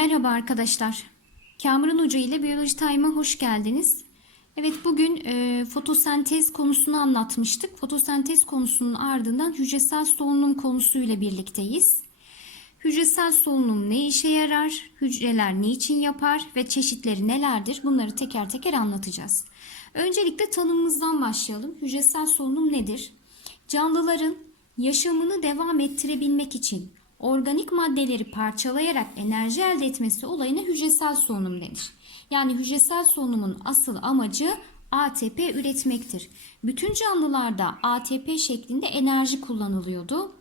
Merhaba arkadaşlar. Kamuran Hoca ile Biyoloji Time'a hoş geldiniz. Evet bugün e, fotosentez konusunu anlatmıştık. Fotosentez konusunun ardından hücresel solunum konusuyla birlikteyiz. Hücresel solunum ne işe yarar? Hücreler niçin yapar ve çeşitleri nelerdir? Bunları teker teker anlatacağız. Öncelikle tanımımızdan başlayalım. Hücresel solunum nedir? Canlıların yaşamını devam ettirebilmek için organik maddeleri parçalayarak enerji elde etmesi olayına hücresel solunum denir. Yani hücresel solunumun asıl amacı ATP üretmektir. Bütün canlılarda ATP şeklinde enerji kullanılıyordu.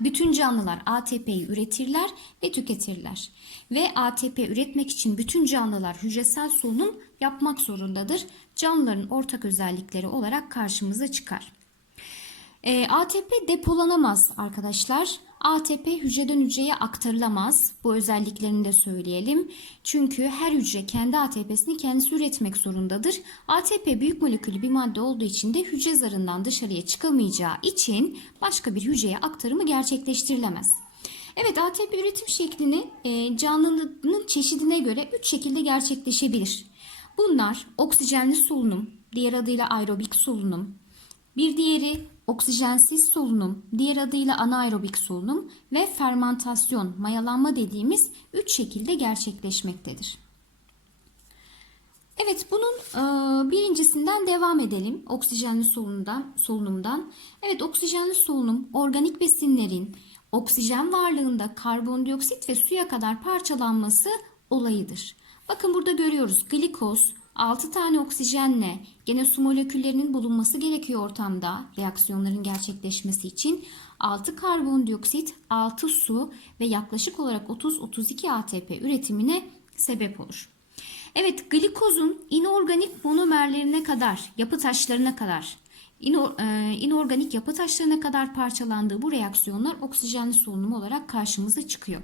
Bütün canlılar ATP'yi üretirler ve tüketirler. Ve ATP üretmek için bütün canlılar hücresel solunum yapmak zorundadır. Canlıların ortak özellikleri olarak karşımıza çıkar. E, ATP depolanamaz arkadaşlar. ATP hücreden hücreye aktarılamaz. Bu özelliklerini de söyleyelim. Çünkü her hücre kendi ATP'sini kendisi üretmek zorundadır. ATP büyük moleküllü bir madde olduğu için de hücre zarından dışarıya çıkamayacağı için başka bir hücreye aktarımı gerçekleştirilemez. Evet ATP üretim şeklini e, canlının çeşidine göre 3 şekilde gerçekleşebilir. Bunlar oksijenli solunum, diğer adıyla aerobik solunum, bir diğeri oksijensiz solunum, diğer adıyla anaerobik solunum ve fermentasyon, mayalanma dediğimiz üç şekilde gerçekleşmektedir. Evet bunun e, birincisinden devam edelim. Oksijenli solunumdan, solunumdan. Evet oksijenli solunum organik besinlerin oksijen varlığında karbondioksit ve suya kadar parçalanması olayıdır. Bakın burada görüyoruz glikoz, 6 tane oksijenle gene su moleküllerinin bulunması gerekiyor ortamda reaksiyonların gerçekleşmesi için. 6 karbondioksit, 6 su ve yaklaşık olarak 30-32 ATP üretimine sebep olur. Evet glikozun inorganik monomerlerine kadar, yapı taşlarına kadar, e, inorganik yapı taşlarına kadar parçalandığı bu reaksiyonlar oksijenli solunum olarak karşımıza çıkıyor.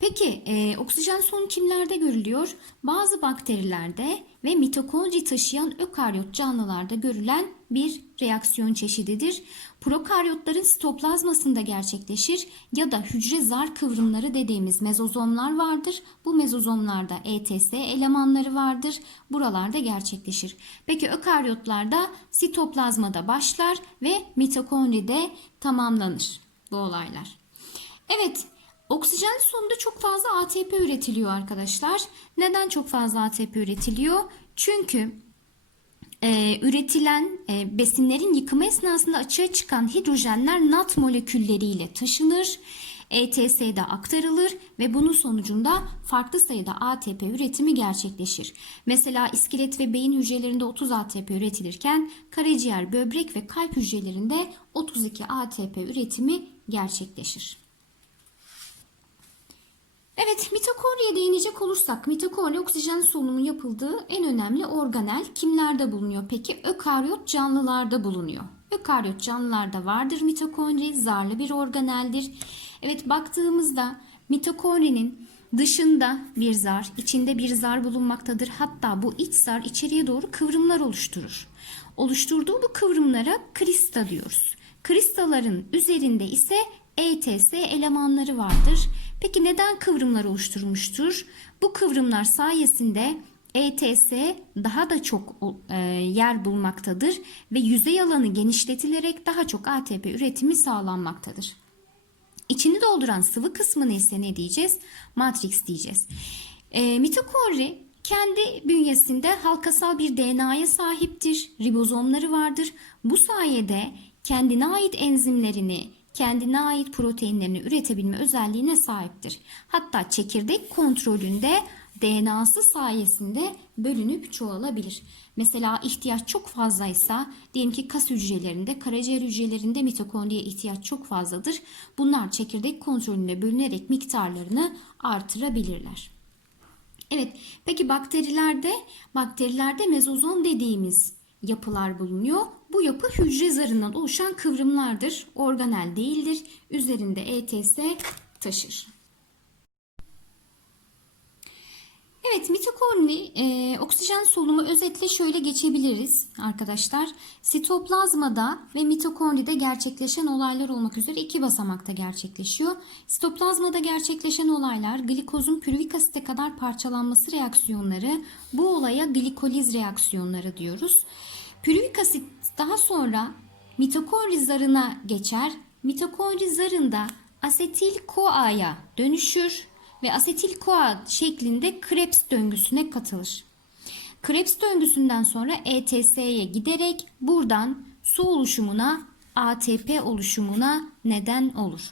Peki e, oksijen solunum kimlerde görülüyor? Bazı bakterilerde ve mitokondri taşıyan ökaryot canlılarda görülen bir reaksiyon çeşididir. Prokaryotların sitoplazmasında gerçekleşir ya da hücre zar kıvrımları dediğimiz mezozomlar vardır. Bu mezozomlarda ETS elemanları vardır. Buralarda gerçekleşir. Peki ökaryotlarda sitoplazmada başlar ve mitokondride tamamlanır bu olaylar. Evet Oksijen sonunda çok fazla ATP üretiliyor arkadaşlar. Neden çok fazla ATP üretiliyor? Çünkü e, üretilen e, besinlerin yıkımı esnasında açığa çıkan hidrojenler NAT molekülleriyle taşınır. ETS'de aktarılır ve bunun sonucunda farklı sayıda ATP üretimi gerçekleşir. Mesela iskelet ve beyin hücrelerinde 30 ATP üretilirken karaciğer, böbrek ve kalp hücrelerinde 32 ATP üretimi gerçekleşir. Evet mitokondriye değinecek olursak mitokondri oksijen solunumun yapıldığı en önemli organel kimlerde bulunuyor? Peki ökaryot canlılarda bulunuyor. Ökaryot canlılarda vardır mitokondri zarlı bir organeldir. Evet baktığımızda mitokondrinin dışında bir zar, içinde bir zar bulunmaktadır. Hatta bu iç zar içeriye doğru kıvrımlar oluşturur. Oluşturduğu bu kıvrımlara krista diyoruz. Kristaların üzerinde ise ETS elemanları vardır. Peki neden kıvrımlar oluşturmuştur? Bu kıvrımlar sayesinde ETS daha da çok e, yer bulmaktadır ve yüzey alanı genişletilerek daha çok ATP üretimi sağlanmaktadır. İçini dolduran sıvı kısmını ise ne diyeceğiz? Matrix diyeceğiz. E, mitokondri kendi bünyesinde halkasal bir DNA'ya sahiptir. Ribozomları vardır. Bu sayede kendine ait enzimlerini kendine ait proteinlerini üretebilme özelliğine sahiptir. Hatta çekirdek kontrolünde DNA'sı sayesinde bölünüp çoğalabilir. Mesela ihtiyaç çok fazlaysa diyelim ki kas hücrelerinde, karaciğer hücrelerinde mitokondriye ihtiyaç çok fazladır. Bunlar çekirdek kontrolünde bölünerek miktarlarını artırabilirler. Evet, peki bakterilerde bakterilerde mezozom dediğimiz yapılar bulunuyor. Yapı hücre zarından oluşan kıvrımlardır. Organel değildir. Üzerinde ETS taşır. Evet mitokondri e, oksijen solunumu özetle şöyle geçebiliriz arkadaşlar. Sitoplazmada ve mitokondride gerçekleşen olaylar olmak üzere iki basamakta gerçekleşiyor. Sitoplazmada gerçekleşen olaylar glikozun pürüvik asite kadar parçalanması reaksiyonları. Bu olaya glikoliz reaksiyonları diyoruz. Pürüvik asit daha sonra mitokondri zarına geçer. Mitokondri zarında asetil koa'ya dönüşür ve asetil koa şeklinde Krebs döngüsüne katılır. Krebs döngüsünden sonra ETS'ye giderek buradan su oluşumuna, ATP oluşumuna neden olur.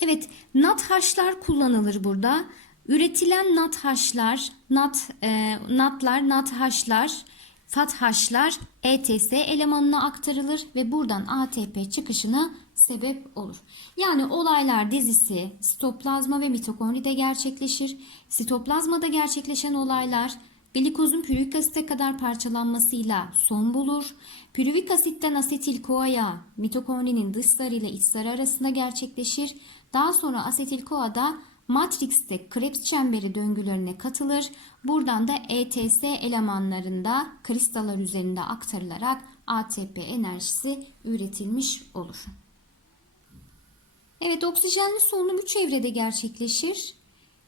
Evet, NADH'lar kullanılır burada. Üretilen NADH'lar, NAD, e, NAD'lar, NADH'lar, FADH'lar ETS elemanına aktarılır ve buradan ATP çıkışına sebep olur. Yani olaylar dizisi sitoplazma ve mitokondride gerçekleşir. Sitoplazmada gerçekleşen olaylar glikozun pürüvik asite kadar parçalanmasıyla son bulur. Pürüvik asitten asetil koaya mitokondrinin dış zarı ile iç zarı arasında gerçekleşir. Daha sonra asetil koada Matrix'te Krebs çemberi döngülerine katılır. Buradan da ETS elemanlarında kristallar üzerinde aktarılarak ATP enerjisi üretilmiş olur. Evet oksijenli solunum 3 evrede gerçekleşir.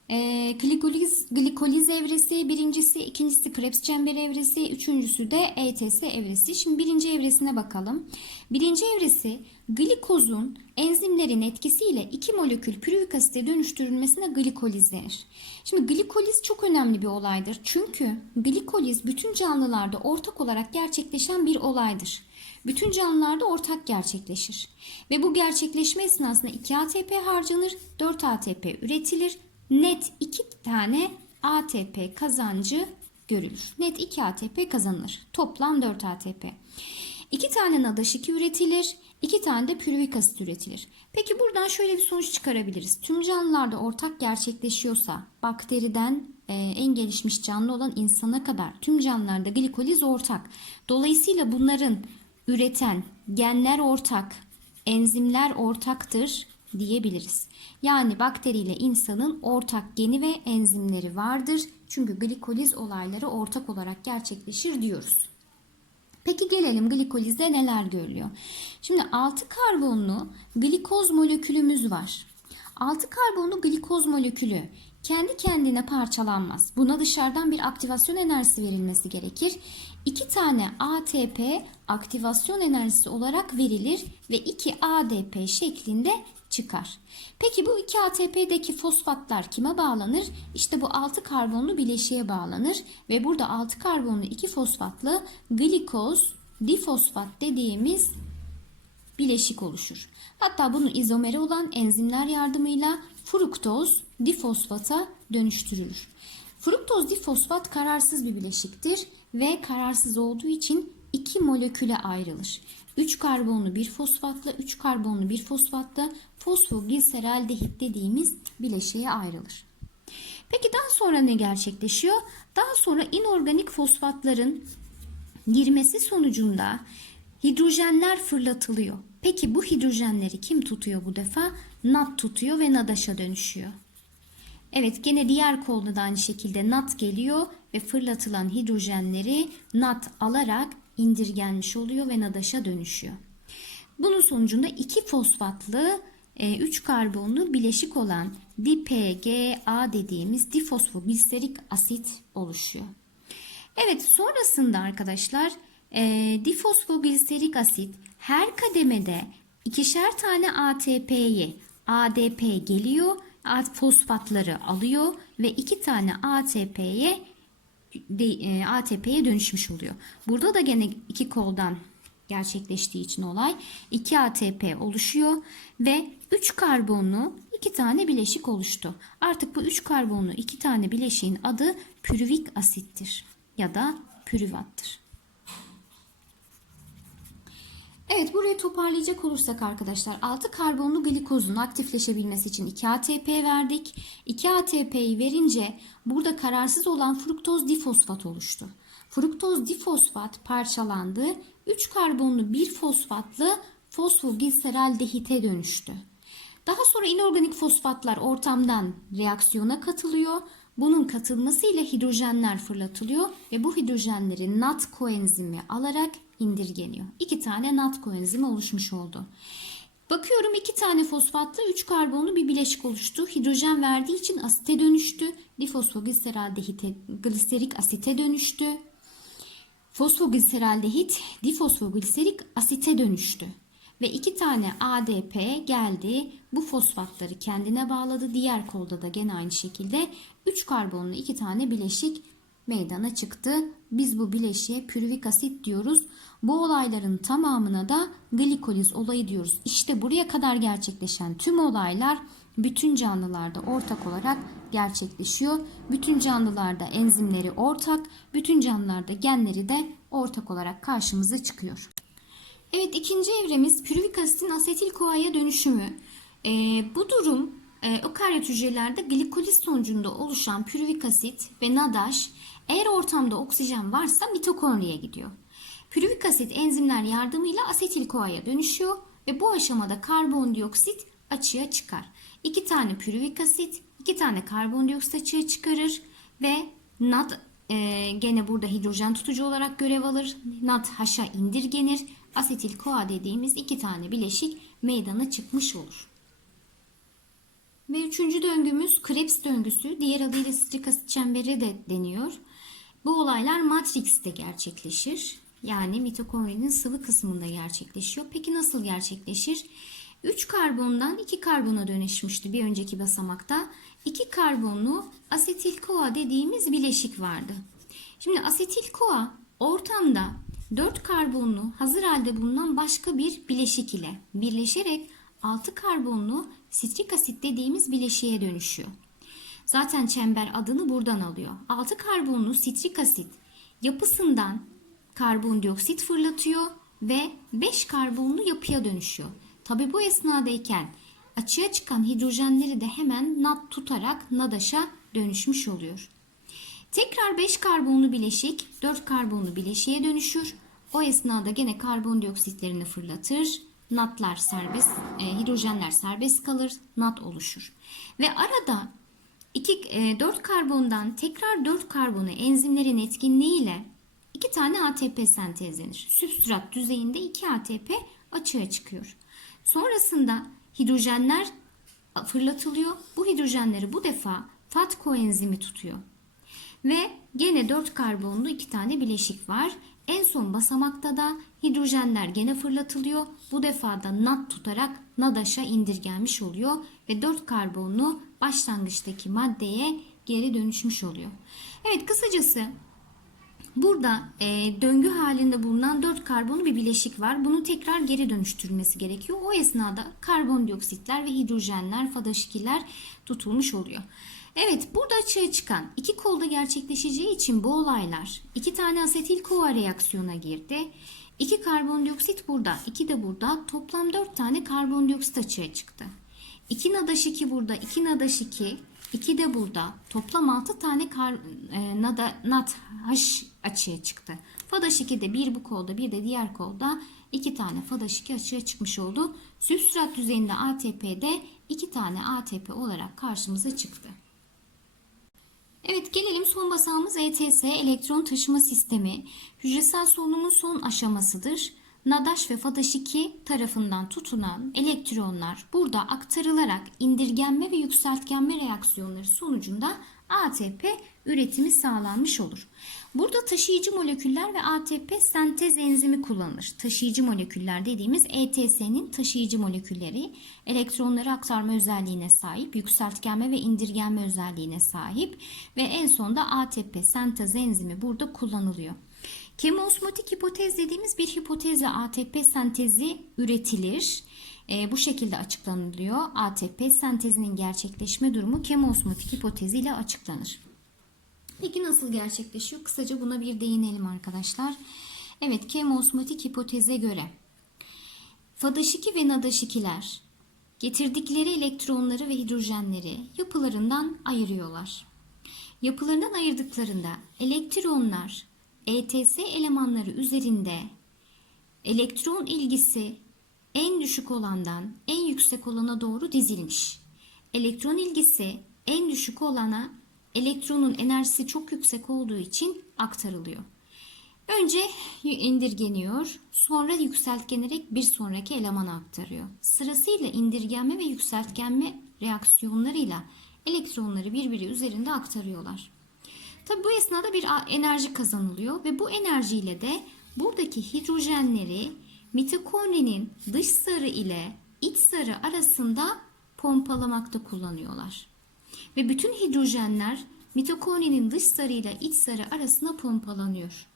E, glikoliz, glikoliz evresi birincisi, ikincisi Krebs çemberi evresi, üçüncüsü de ETS evresi. Şimdi birinci evresine bakalım. Birinci evresi glikozun enzimlerin etkisiyle iki molekül pürüvik asite dönüştürülmesine glikoliz denir. Şimdi glikoliz çok önemli bir olaydır. Çünkü glikoliz bütün canlılarda ortak olarak gerçekleşen bir olaydır. Bütün canlılarda ortak gerçekleşir. Ve bu gerçekleşme esnasında 2 ATP harcanır, 4 ATP üretilir. Net 2 tane ATP kazancı görülür. Net 2 ATP kazanılır. Toplam 4 ATP. 2 tane NADH2 üretilir. 2 tane de pürüvik asit üretilir. Peki buradan şöyle bir sonuç çıkarabiliriz. Tüm canlılarda ortak gerçekleşiyorsa bakteriden e, en gelişmiş canlı olan insana kadar tüm canlılarda glikoliz ortak. Dolayısıyla bunların üreten genler ortak, enzimler ortaktır diyebiliriz. Yani bakteri ile insanın ortak geni ve enzimleri vardır. Çünkü glikoliz olayları ortak olarak gerçekleşir diyoruz. Peki gelelim glikolizde neler görülüyor? Şimdi 6 karbonlu glikoz molekülümüz var. 6 karbonlu glikoz molekülü kendi kendine parçalanmaz. Buna dışarıdan bir aktivasyon enerjisi verilmesi gerekir. 2 tane ATP aktivasyon enerjisi olarak verilir ve 2 ADP şeklinde çıkar. Peki bu 2 ATP'deki fosfatlar kime bağlanır? İşte bu 6 karbonlu bileşiğe bağlanır ve burada 6 karbonlu 2 fosfatlı glikoz difosfat dediğimiz bileşik oluşur. Hatta bunun izomeri olan enzimler yardımıyla fruktoz difosfata dönüştürülür. Fruktoz difosfat kararsız bir bileşiktir ve kararsız olduğu için iki moleküle ayrılır. 3 karbonlu bir fosfatla 3 karbonlu bir fosfatla fosfogliserdehit dediğimiz bileşiğe ayrılır. Peki daha sonra ne gerçekleşiyor? Daha sonra inorganik fosfatların girmesi sonucunda hidrojenler fırlatılıyor. Peki bu hidrojenleri kim tutuyor bu defa? NAD tutuyor ve NADAŞ'a dönüşüyor. Evet gene diğer kolda da aynı şekilde NAD geliyor ve fırlatılan hidrojenleri NAD alarak indirgenmiş oluyor ve NADAŞ'a dönüşüyor. Bunun sonucunda iki fosfatlı 3 e, karbonlu bileşik olan DPGA dediğimiz difosfogliserik asit oluşuyor. Evet sonrasında arkadaşlar e, difosfogliserik asit her kademede ikişer tane ATP'yi ADP geliyor fosfatları alıyor ve iki tane ATP'ye e, ATP'ye dönüşmüş oluyor. Burada da gene iki koldan gerçekleştiği için olay 2 ATP oluşuyor ve 3 karbonlu 2 tane bileşik oluştu. Artık bu 3 karbonlu 2 tane bileşiğin adı pürüvik asittir ya da pürüvattır. Evet burayı toparlayacak olursak arkadaşlar 6 karbonlu glikozun aktifleşebilmesi için 2 ATP verdik. 2 ATP'yi verince burada kararsız olan fruktoz difosfat oluştu. Fruktoz difosfat parçalandı. 3 karbonlu bir fosfatlı fosfogliserdehite dönüştü. Daha sonra inorganik fosfatlar ortamdan reaksiyona katılıyor. Bunun katılmasıyla hidrojenler fırlatılıyor ve bu hidrojenleri NAT koenzimi alarak indirgeniyor. İki tane NAT koenzimi oluşmuş oldu. Bakıyorum iki tane fosfatla 3 karbonlu bir bileşik oluştu. Hidrojen verdiği için asite dönüştü. Difosfogliseraldehite gliserik asite dönüştü. Fosfogliseraldehit difosfogliserik asite dönüştü. Ve iki tane ADP geldi. Bu fosfatları kendine bağladı. Diğer kolda da gene aynı şekilde 3 karbonlu iki tane bileşik meydana çıktı. Biz bu bileşiğe pürüvik asit diyoruz. Bu olayların tamamına da glikoliz olayı diyoruz. İşte buraya kadar gerçekleşen tüm olaylar bütün canlılarda ortak olarak gerçekleşiyor. Bütün canlılarda enzimleri ortak, bütün canlılarda genleri de ortak olarak karşımıza çıkıyor. Evet ikinci evremiz pürüvik asitin asetil koaya dönüşümü. Ee, bu durum e, ökaryot hücrelerde glikoliz sonucunda oluşan pürüvik asit ve NADH eğer ortamda oksijen varsa mitokondriye gidiyor. Pürüvik asit enzimler yardımıyla asetil koaya dönüşüyor ve bu aşamada karbondioksit açığa çıkar. İki tane pürüvik asit, iki tane karbondioksit açığa çıkarır ve NAD e, gene burada hidrojen tutucu olarak görev alır. NAD H'a indirgenir. Asetil koa dediğimiz iki tane bileşik meydana çıkmış olur. Ve üçüncü döngümüz Krebs döngüsü. Diğer adıyla asit çemberi de deniyor. Bu olaylar matrixte gerçekleşir. Yani mitokondrinin sıvı kısmında gerçekleşiyor. Peki nasıl gerçekleşir? 3 karbondan 2 karbona dönüşmüştü bir önceki basamakta. 2 karbonlu asetil koa dediğimiz bileşik vardı. Şimdi asetil koa ortamda 4 karbonlu hazır halde bulunan başka bir bileşik ile birleşerek 6 karbonlu sitrik asit dediğimiz bileşiğe dönüşüyor. Zaten çember adını buradan alıyor. 6 karbonlu sitrik asit yapısından karbondioksit fırlatıyor ve 5 karbonlu yapıya dönüşüyor. Tabi bu esnadayken açığa çıkan hidrojenleri de hemen NAD tutarak NADAŞ'a dönüşmüş oluyor. Tekrar 5 karbonlu bileşik 4 karbonlu bileşiğe dönüşür. O esnada gene karbondioksitlerini fırlatır. NAD'lar serbest, e, hidrojenler serbest kalır. NAD oluşur. Ve arada 2 e, 4 karbondan tekrar 4 karbonu enzimlerin etkinliğiyle iki tane ATP sentezlenir. Sübstrat düzeyinde 2 ATP açığa çıkıyor. Sonrasında hidrojenler fırlatılıyor. Bu hidrojenleri bu defa FAT koenzimi tutuyor. Ve gene 4 karbonlu iki tane bileşik var. En son basamakta da hidrojenler gene fırlatılıyor. Bu defa da NAD tutarak NADAŞ'a indirgenmiş oluyor ve 4 karbonlu başlangıçtaki maddeye geri dönüşmüş oluyor. Evet kısacası Burada e, döngü halinde bulunan 4 karbonlu bir bileşik var. Bunu tekrar geri dönüştürülmesi gerekiyor. O esnada karbondioksitler ve hidrojenler, FADH2'ler tutulmuş oluyor. Evet burada açığa çıkan iki kolda gerçekleşeceği için bu olaylar iki tane asetil koa reaksiyona girdi. İki karbondioksit burada, iki de burada. Toplam 4 tane karbondioksit açığa çıktı. 2 NADH 2 burada, 2 NADH 2, 2 de burada. Toplam 6 tane kar, e, NADA, NAD H açığa çıktı. FADH 2 de bir bu kolda, bir de diğer kolda 2 tane FADH 2 açığa çıkmış oldu. Sübstrat düzeyinde ATP'de 2 tane ATP olarak karşımıza çıktı. Evet gelelim son basağımız ETS elektron taşıma sistemi. Hücresel solunumun son aşamasıdır. NADH ve FADH2 tarafından tutunan elektronlar burada aktarılarak indirgenme ve yükseltgenme reaksiyonları sonucunda ATP üretimi sağlanmış olur. Burada taşıyıcı moleküller ve ATP sentez enzimi kullanılır. Taşıyıcı moleküller dediğimiz ETS'nin taşıyıcı molekülleri elektronları aktarma özelliğine sahip, yükseltgenme ve indirgenme özelliğine sahip ve en sonda ATP sentez enzimi burada kullanılıyor. Kemosmotik hipotez dediğimiz bir hipotezle ATP sentezi üretilir. E, bu şekilde açıklanılıyor. ATP sentezinin gerçekleşme durumu kemosmotik hipotezi ile açıklanır. Peki nasıl gerçekleşiyor? Kısaca buna bir değinelim arkadaşlar. Evet, kemosmotik hipoteze göre FADH2 ve NADH2'ler getirdikleri elektronları ve hidrojenleri yapılarından ayırıyorlar. Yapılarından ayırdıklarında elektronlar ETS elemanları üzerinde elektron ilgisi en düşük olandan en yüksek olana doğru dizilmiş. Elektron ilgisi en düşük olana elektronun enerjisi çok yüksek olduğu için aktarılıyor. Önce indirgeniyor, sonra yükseltgenerek bir sonraki elemana aktarıyor. Sırasıyla indirgenme ve yükseltgenme reaksiyonlarıyla elektronları birbiri üzerinde aktarıyorlar. Tabi bu esnada bir enerji kazanılıyor ve bu enerjiyle de buradaki hidrojenleri mitokondrinin dış sarı ile iç sarı arasında pompalamakta kullanıyorlar. Ve bütün hidrojenler mitokondrinin dış sarı ile iç sarı arasına pompalanıyor.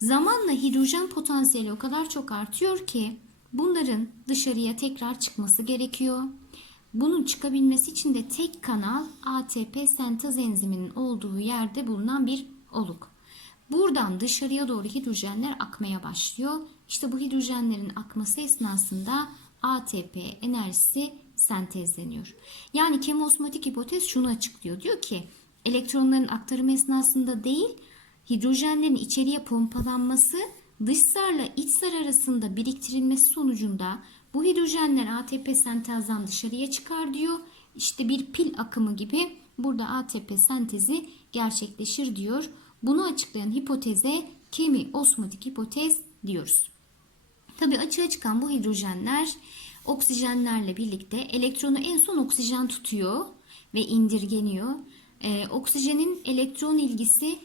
Zamanla hidrojen potansiyeli o kadar çok artıyor ki bunların dışarıya tekrar çıkması gerekiyor. Bunun çıkabilmesi için de tek kanal ATP sentez enziminin olduğu yerde bulunan bir oluk. Buradan dışarıya doğru hidrojenler akmaya başlıyor. İşte bu hidrojenlerin akması esnasında ATP enerjisi sentezleniyor. Yani kemosmatik hipotez şunu açıklıyor. Diyor ki elektronların aktarımı esnasında değil hidrojenlerin içeriye pompalanması dış zarla iç zar arasında biriktirilmesi sonucunda bu hidrojenler ATP sentezden dışarıya çıkar diyor. İşte bir pil akımı gibi burada ATP sentezi gerçekleşir diyor. Bunu açıklayan hipoteze kemi osmotik hipotez diyoruz. Tabi açığa çıkan bu hidrojenler oksijenlerle birlikte elektronu en son oksijen tutuyor ve indirgeniyor. Ee, oksijenin elektron ilgisi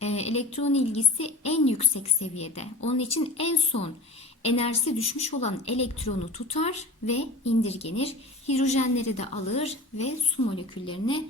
e, elektron ilgisi en yüksek seviyede. Onun için en son enerjisi düşmüş olan elektronu tutar ve indirgenir. Hidrojenleri de alır ve su moleküllerine